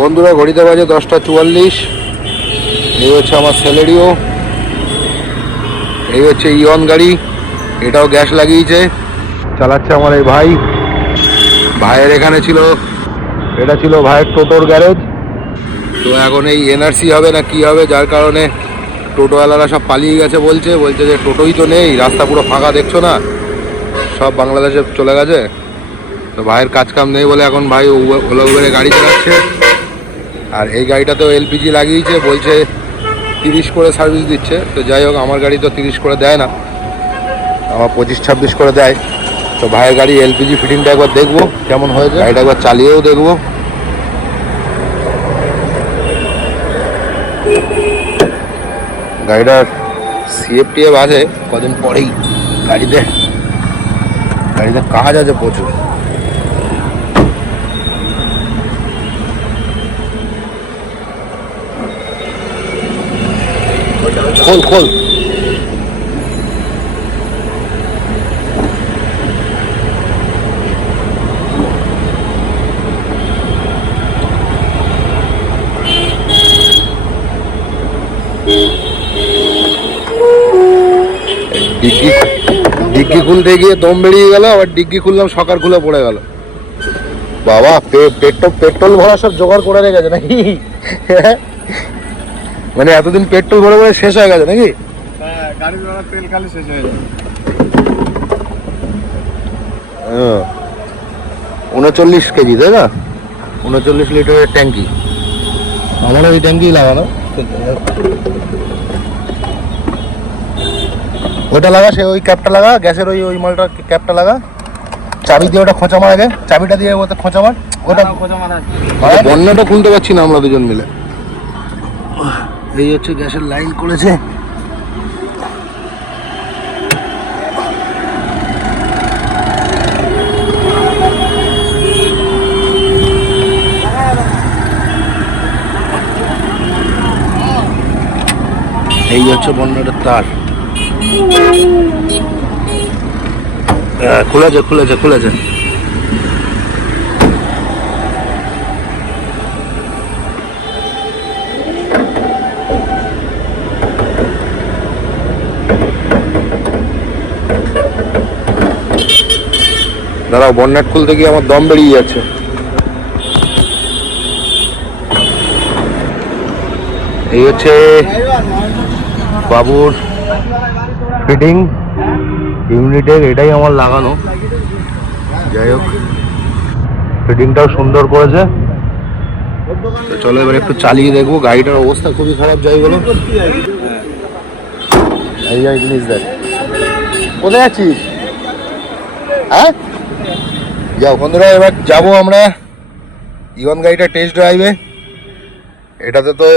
বন্ধুরা ঘড়িতে বাজে 10:44। এই হচ্ছে আমার সেলেরিও, এই হচ্ছে ইয়ন গাড়ি, এটাও গ্যাস লাগিয়েছে, চালাচ্ছে আমার এই ভাই। ভাইয়ের এখানে ছিল, এটা ছিল ভাইয়ের টোটোর গ্যারেজ। তো এখন এই এনআরসি হবে না কি হবে, যার কারণে টোটোওয়ালারা সব পালিয়ে গেছে। বলছে যে টোটোই তো নেই, রাস্তা পুরো ফাঁকা দেখছো না, সব বাংলাদেশে চলে গেছে। তো ভাইয়ের কাজ কাম নেই বলে এখন ভাই ওলা উবেরে গাড়ি চালাচ্ছে। আর এই গাড়িটাতেও এলপিজি লাগিয়েছে, বলছে 30 করে সার্ভিস দিচ্ছে। তো যাই হোক, আমার গাড়ি তো 30 করে দেয় না, আমার 25-26 করে দেয়। তো ভাইয়ের গাড়ি এলপিজি ফিটিংটা একবার দেখবো কেমন হয়েছে, গাড়িটা একবার চালিয়েও দেখবো। গাড়িটার সিএফটিএফ আছে কদিন পরেই। গাড়িতে কাজ আছে প্রচুর। খোল ডিগ্গি খুলতে গিয়ে দম বেরিয়ে গেল, আবার ডিগ্গি খুললাম সকার খুলে পড়ে গেল। বাবা পেট্রোল ভরা সব জোগাড় করে রেখেছে নাকি? মানে এতদিন পেট্রোল ভরে শেষ হয়ে গেছে নাকি? গাড়ি ধরা তেল খালি শেষ হয়ে যায়। 39 কেজি তাই না? 39 লিটারের ট্যাঙ্কি, আমারও ওই ট্যাঙ্কি লাগানো। ওটা লাগা, সে ওই ক্যাপটা লাগা, গ্যাসের ওই মালটা ক্যাপটা লাগা, চাবি দিয়ে ওটা খোঁচা মার, আগে চাবিটা দিয়ে ওটা খোঁচা মার। ওটা বন্যাটা খুলতে পারছি না আমরা দুজন মিলে। এই হচ্ছে গ্যাসের লাইন করেছে। এই হচ্ছে বন্যাটার তার। খুলেছে। দাঁড়াও, বন্যাট খুলতে গিয়ে আমার দম বেরিয়ে যাচ্ছে। এই হচ্ছে বাবুর ফিটিং ইউনিটের, এটাই আমার লাগানো। যাই হোক, ফিটিংটাও সুন্দর করেছে। তো চলো এবার একটু চালিয়ে দেখবো। গাড়িটার অবস্থা খুবই খারাপ, যাই বলো। কোথায় যাচ্ছিস? হ্যাঁ, যাও বন্ধুরা, এবার যাবো আমরা ইয়ন গাড়িটা টেস্ট ড্রাইভে। এটাতে তো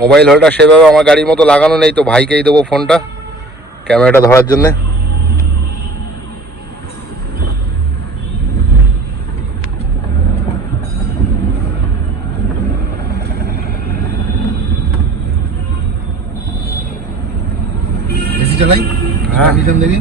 মোবাইল হোল্ডার সেভাবে আমার গাড়ির মতো লাগানো নেই, তো ভাইকেই দেবো ফোনটা ক্যামেরাটা ধরার জন্যে। এসি চালাই, হ্যাঁ দেখি।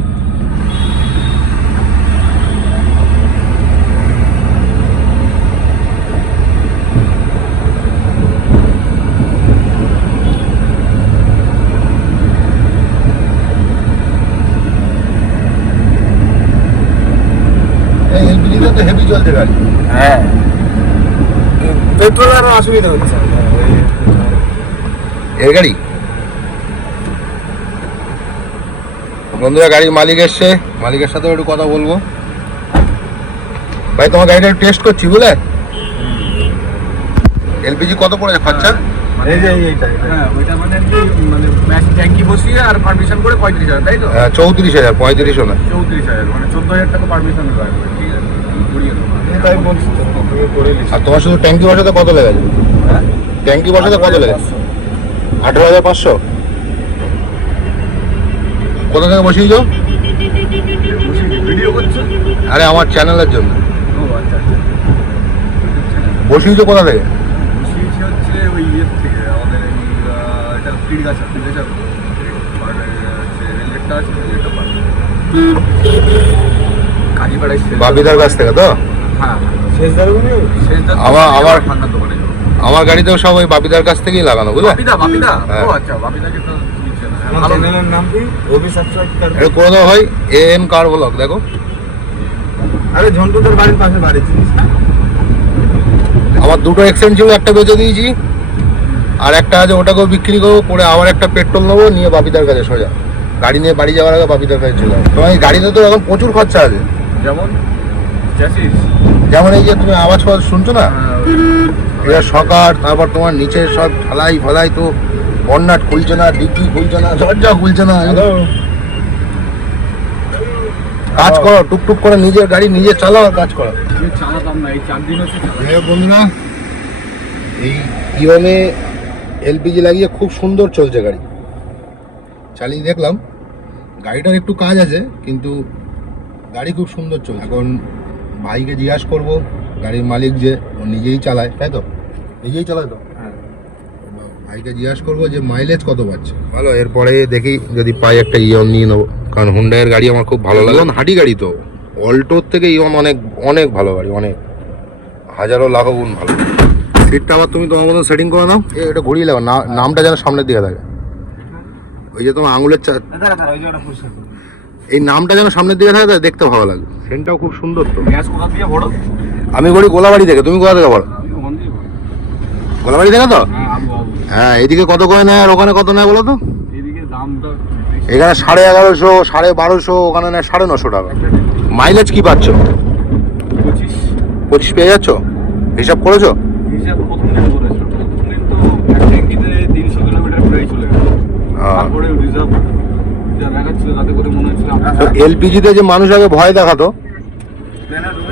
হেভি চলছে গাড়ি। হ্যাঁ, পেট্রোল আরো অসুবিধা হচ্ছে এর গাড়ি। বন্ধুরা, গাড়ির মালিক এসছে, মালিকের সাথে একটু কথা বলবো। ভাই, তোমার গাড়িটা একটু টেস্ট করছি বুঝলে। এলপিজি কত পড়েছে খরচা? এই যে এইটা, হ্যাঁ ওইটা মানে ট্যাঙ্কি বসিয়ে আর পারমিশন করে 35,000, তাই তো? হ্যাঁ 34,000, 3500 না, 34,000, মানে 14,000 টাকা পারমিশন লাগবে। ঠিক আছে, তাই বলছি তো, তুমি করে নিচ্ছি। আর তোমার শুধু ট্যাঙ্কি বসাতে কত লেগেছে? হ্যাঁ, ট্যাঙ্কি বসাতে কত লেগেছে? 18,500। কোথা থেকে বসিয়েছ? ভিডিও করছো? আরে আমার চ্যানেলের জন্য। ও আচ্ছা আচ্ছা। বসিয়েছ কোথা থেকে? বসিয়েছি হচ্ছে ওই ইয়ের থেকে, আমাদের এটা পীরগাছা রেলগেটটা আছে, রেলগেটটা কাজীপাড়ায় বাপিদার কাছ থেকে তো? হ্যাঁ শেষ দারুগুনি শেষ দার আমার ঠান্ডার দোকানে যাবো। আমার গাড়িতেও সব ওই বাপিদার কাছ থেকেই লাগানো, বুঝলে? বাপিদা হ্যাঁ। ও আচ্ছা বাপিদাকে তো নিচ্ছে না। আমার চ্যানেলের নাম কি? অভি সাবস্ক্রাইব কর। এটা করে দাও ভাই, AM কার ব্লগ। দেখো আরে ঝন্টুদের বাড়ির পাশে বাড়ি চিনিস না? আমার দুটো এক্সচেঞ্জ ছিল, একটা বেচে দিয়েছি আর একটা আছে ওটাকেও বিক্রি করবো, করে আবার একটা পেট্রোল নেবো, নিয়ে বাপিদার কাছে সোজা গাড়ি নিয়ে বাড়ি যাওয়ার আগে বাপিদার কাছে চলে যাবো। তোমার এই গাড়িতে তো এখন প্রচুর খরচা আছে, যেমন চ্যাসিস, যেমন এই যে তুমি আওয়াজ ফাওয়াজ শুনছো না, এটা সকার, তারপর তোমার নিচে সব ঢালাই ফালাই, তো বন্নাট খুলছে না, ডিগ্রি খুলছে না, দরজা খুলছে না। কাজ করো টুকটুক করে, নিজের গাড়ি নিজে চালাও আর কাজ করো। চালাতাম না এই 4 দিন হচ্ছে। বন্ধুরা, এই ইওনে এলপিজি লাগিয়ে খুব সুন্দর চলছে গাড়ি, চালিয়ে দেখলাম। গাড়িটার একটু কাজ আছে কিন্তু গাড়ি খুব সুন্দর চলছে। এখন ভাইকে জিজ্ঞাসা করবো, গাড়ির মালিক যে, ও নিজেই চালায়, তাই তো? নিজেই চালায় তো? হ্যাঁ। ভাইকে জিজ্ঞাসা করবো যে মাইলেজ কত পাচ্ছে। ভালো, এরপরে দেখি যদি পাই একটা ইয়ন নিয়ে নেবো, কারণ হুন্ডাইয়ের গাড়ি আমার খুব ভালো লাগে। ইয়ন হাঁটি গাড়ি তো, অল্টোর থেকে ইয়ন অনেক অনেক ভালো গাড়ি, অনেক হাজারো লাখো গুণ ভালো। সিটটা আবার তুমি তোমার মতন সেটিং করে নাও। এটা ঘুরিয়ে লাগো, নামটা যেন সামনের দিকে থাকে। ওই যে তোমার আঙুলের এই নামটা যেন সামনের দিকে থাকে, তাই দেখতে ভালো লাগে। ফ্রেনটাও খুব সুন্দর তো। গ্যাস কোথা দিয়ে ভরো? আমি করি গোলাবাড়ি থেকে, তুমি কোথা থেকে বলো? আমি ওখান দিয়ে ভরো। গোলাবাড়ি থেকে তো? হ্যাঁ আমি বাবু। হ্যাঁ, এদিকে কত করে নেয় আর ওখানে কত নেয় বলো তো? এদিকে দামটা বেশি। এখানে 1150, 1250, ওখানে নেয় 950 টাকা। মাইলেজ কি পাচ্ছ? 25 25 পেয়ে যাচ্ছ? হিসাব করেছো? হিসাব প্রথম দিন করেছিল। প্রথম দিন তো এক ট্যাঙ্কিতে 300 কিলোমিটার প্রায় চলে গেল। তারপরে রিজার্ভ যা দেখাচ্ছিল তাতে করে মনে হচ্ছিল তো এলপিজিতে যে মানুষ আগে ভয় দেখাতো,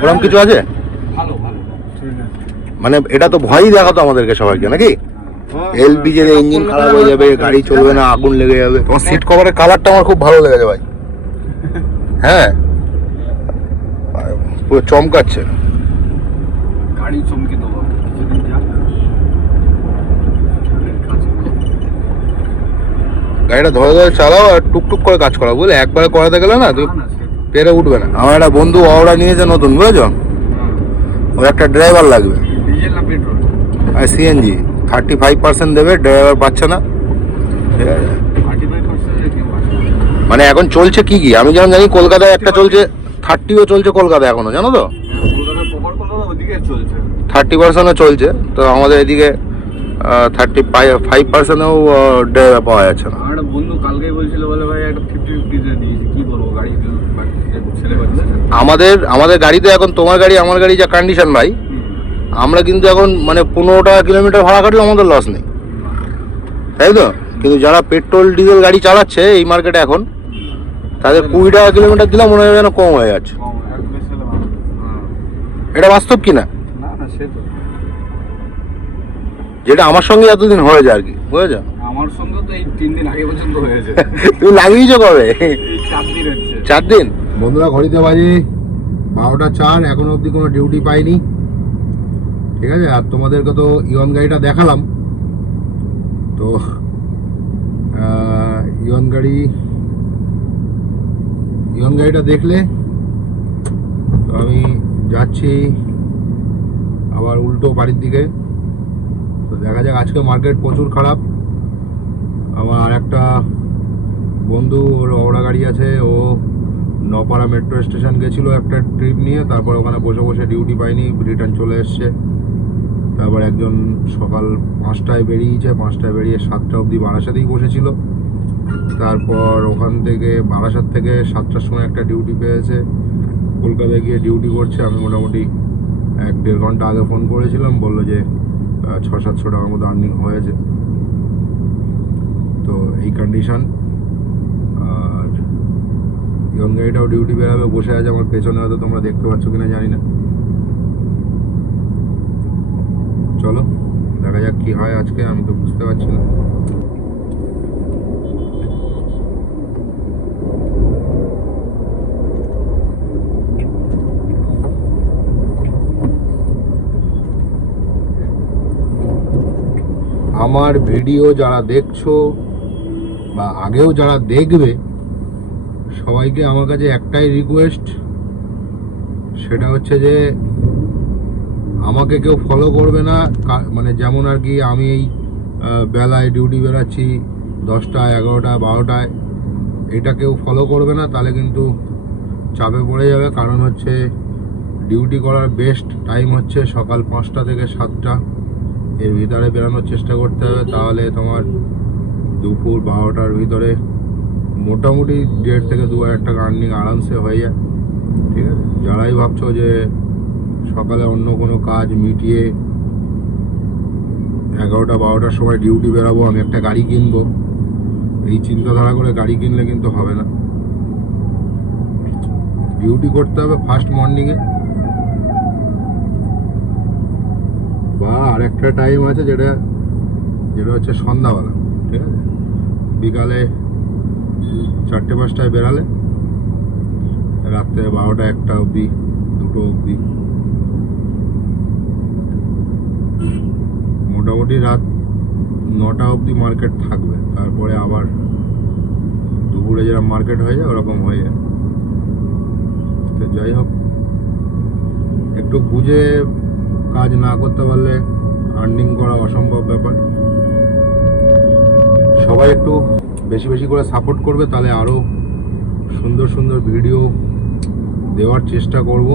ওরকম কিছু আছে? ভালো ভালো ঠিক আছে। মানে এটা তো ভয়ই দেখাতো আমাদেরকে সবাইকে, নাকি? এলপিজির ইঞ্জিন খারাপ হয়ে যাবে, গাড়ি চলবে না, আগুন লেগে যাবে। তোমার সিট কভারের কালারটা আমার খুব ভালো লেগেছে ভাই। হ্যাঁ, পুরো চমকাচ্ছে। গাড়ি চমকে দেবো কিছুদিন যাক। গাড়িটা ধরে ধরে চালাও আর টুকটুক করে কাজ করা, বুঝলে? একবারে করাতে গেলে না তুমি পেরে উঠবে না। আমার একটা বন্ধু অওড়া নিয়েছে নতুন, বুঝেছো? ওর একটা ড্রাইভার লাগবে, ডিজেল না পেট্রোল? আর সিএনজি 35% দেবে, ড্রাইভার পাচ্ছে না। ঠিক আছে, 35% কেউ আসে না। মানে এখন চলছে কি কি আমি যেমন জানি, কলকাতায় একটা চলছে, 30ও চলছে কলকাতায় এখনো, জানো তো? কলকাতার প্রপার কলকাতা ওদিকে চলছে। 30%ও চলছে, তো আমাদের এদিকে 35%ও ড্রাইভার পাওয়া যাচ্ছে না। আমার একটা বন্ধু কালকেই বলছিল, বলে ভাই একটা 50-50 দিয়ে দিয়েছি, কি করবো গাড়ি ছেলে বাচ্চা। আমাদের গাড়িতে এখন, তোমার গাড়ি আমার গাড়ি যা কন্ডিশন ভাই, আমরা কিন্তু এখন মানে 15 টাকা কিলোমিটার ভাড়া কাটলে আমাদের লস নেই, তাই তো? কিন্তু যারা পেট্রোল ডিজেল গাড়ি চালাচ্ছে এই মার্কেটে এখন, তাদের 20 টাকা কিলোমিটার দিলে মনে হয় যেন কম হয়ে যাচ্ছে। এটা বাস্তব কি না? না না সে তো যেটা আমার সঙ্গে এতদিন হয়েছে আর কি, বুঝেছো? আমার সঙ্গে তো এই 3 দিন আগে পর্যন্ত হয়েছে। তুমি লাগিয়েছো কবে? এই 4 দিন হচ্ছে। 4 দিন। বন্ধুরা, ঘড়িতে বাজে 12টা 4, এখনো অবধি কোনো ডিউটি পাইনি। ঠিক আছে, আর তোমাদেরকে তো ইয়ন গাড়িটা দেখালাম, তো ইয়ন গাড়িটা দেখলে তো আমি যাচ্ছি আবার উল্টো বাড়ির দিকে। তো দেখা যাক, আজকে মার্কেট প্রচুর খারাপ। আমার আর একটা বন্ধু, ওর ওড়া গাড়ি আছে, ও নপাড়া মেট্রো স্টেশন গেছিলো একটা ট্রিপ নিয়ে, তারপর ওখানে বসে বসে ডিউটি পাইনি, রিটার্ন চলে এসছে। তারপর একজন সকাল 5টায় বেরিয়েছে, 5টায় বেরিয়ে 7টা অবধি বারাসাতেই বসেছিল। তারপর ওখান থেকে বারাসাত থেকে 7টার সময় একটা ডিউটি পেয়েছে, কলকাতায় গিয়ে ডিউটি করছে। আমি মোটামুটি 1-1.5 ঘন্টা আগে ফোন করেছিলাম, বললো যে 600-700 টাকার মতো আর্নিং হয়েছে। তো এই কন্ডিশন। আর ইয়ন গাড়িটাও ডিউটি বেরাবে, বসে আছে আমার পেছনে, হয়তো তোমরা দেখতে পাচ্ছ কিনা জানি না। চলো দেখা যাক কি হয় আজকে, আমি তো বুঝতে পারছি না। আমার ভিডিও যারা দেখছো বা আগেও যারা দেখবে, সবাইকে আমার কাছে একটাই রিকোয়েস্ট, সেটা হচ্ছে যে আমাকে কেউ ফলো করবে না, মানে যেমন আর কি আমি এই বেলায় ডিউটি বেরাচ্ছি 10টায় 11টায় 12টায়, এটা কেউ ফলো করবে না, তাহলে কিন্তু চাপে পড়ে যাবে। কারণ হচ্ছে ডিউটি করার বেস্ট টাইম হচ্ছে সকাল 5টা থেকে 7টা, এর ভিতরে বেরানোর চেষ্টা করতে হবে। তাহলে তোমার দুপুর 12টার ভিতরে মোটামুটি 1.5 থেকে 2,000 টাকা আর্নিং আরামসে হয়ে যায়। ঠিক আছে, যারাই ভাবছো যে সকালে অন্য কোনো কাজ মিটিয়ে 11টা 12টার সময় ডিউটি বেরাবো, আমি একটা গাড়ি কিনবো, এই চিন্তাধারা করে গাড়ি কিনলে কিন্তু হবে না। ডিউটি করতে হবে ফার্স্ট মর্নিংয়ে, বা আরেকটা টাইম আছে যেটা হচ্ছে সন্ধ্যাবেলা। ঠিক আছে, বিকালে 4টে 5টায় বেরালে রাত্রে 12টা 1টা অবধি 2টো অবধি, মোটামুটি রাত 9টা অবধি মার্কেট থাকবে। তারপরে আবার দুপুরে যেরকম মার্কেট হয়ে যায় ওরকম হয়ে যায়। তো যাই হোক, একটু বুঝে কাজ না করতে পারলে আর্নিং করা অসম্ভব ব্যাপার। সবাই একটু বেশি বেশি করে সাপোর্ট করবে, তাহলে আরও সুন্দর সুন্দর ভিডিও দেওয়ার চেষ্টা করব।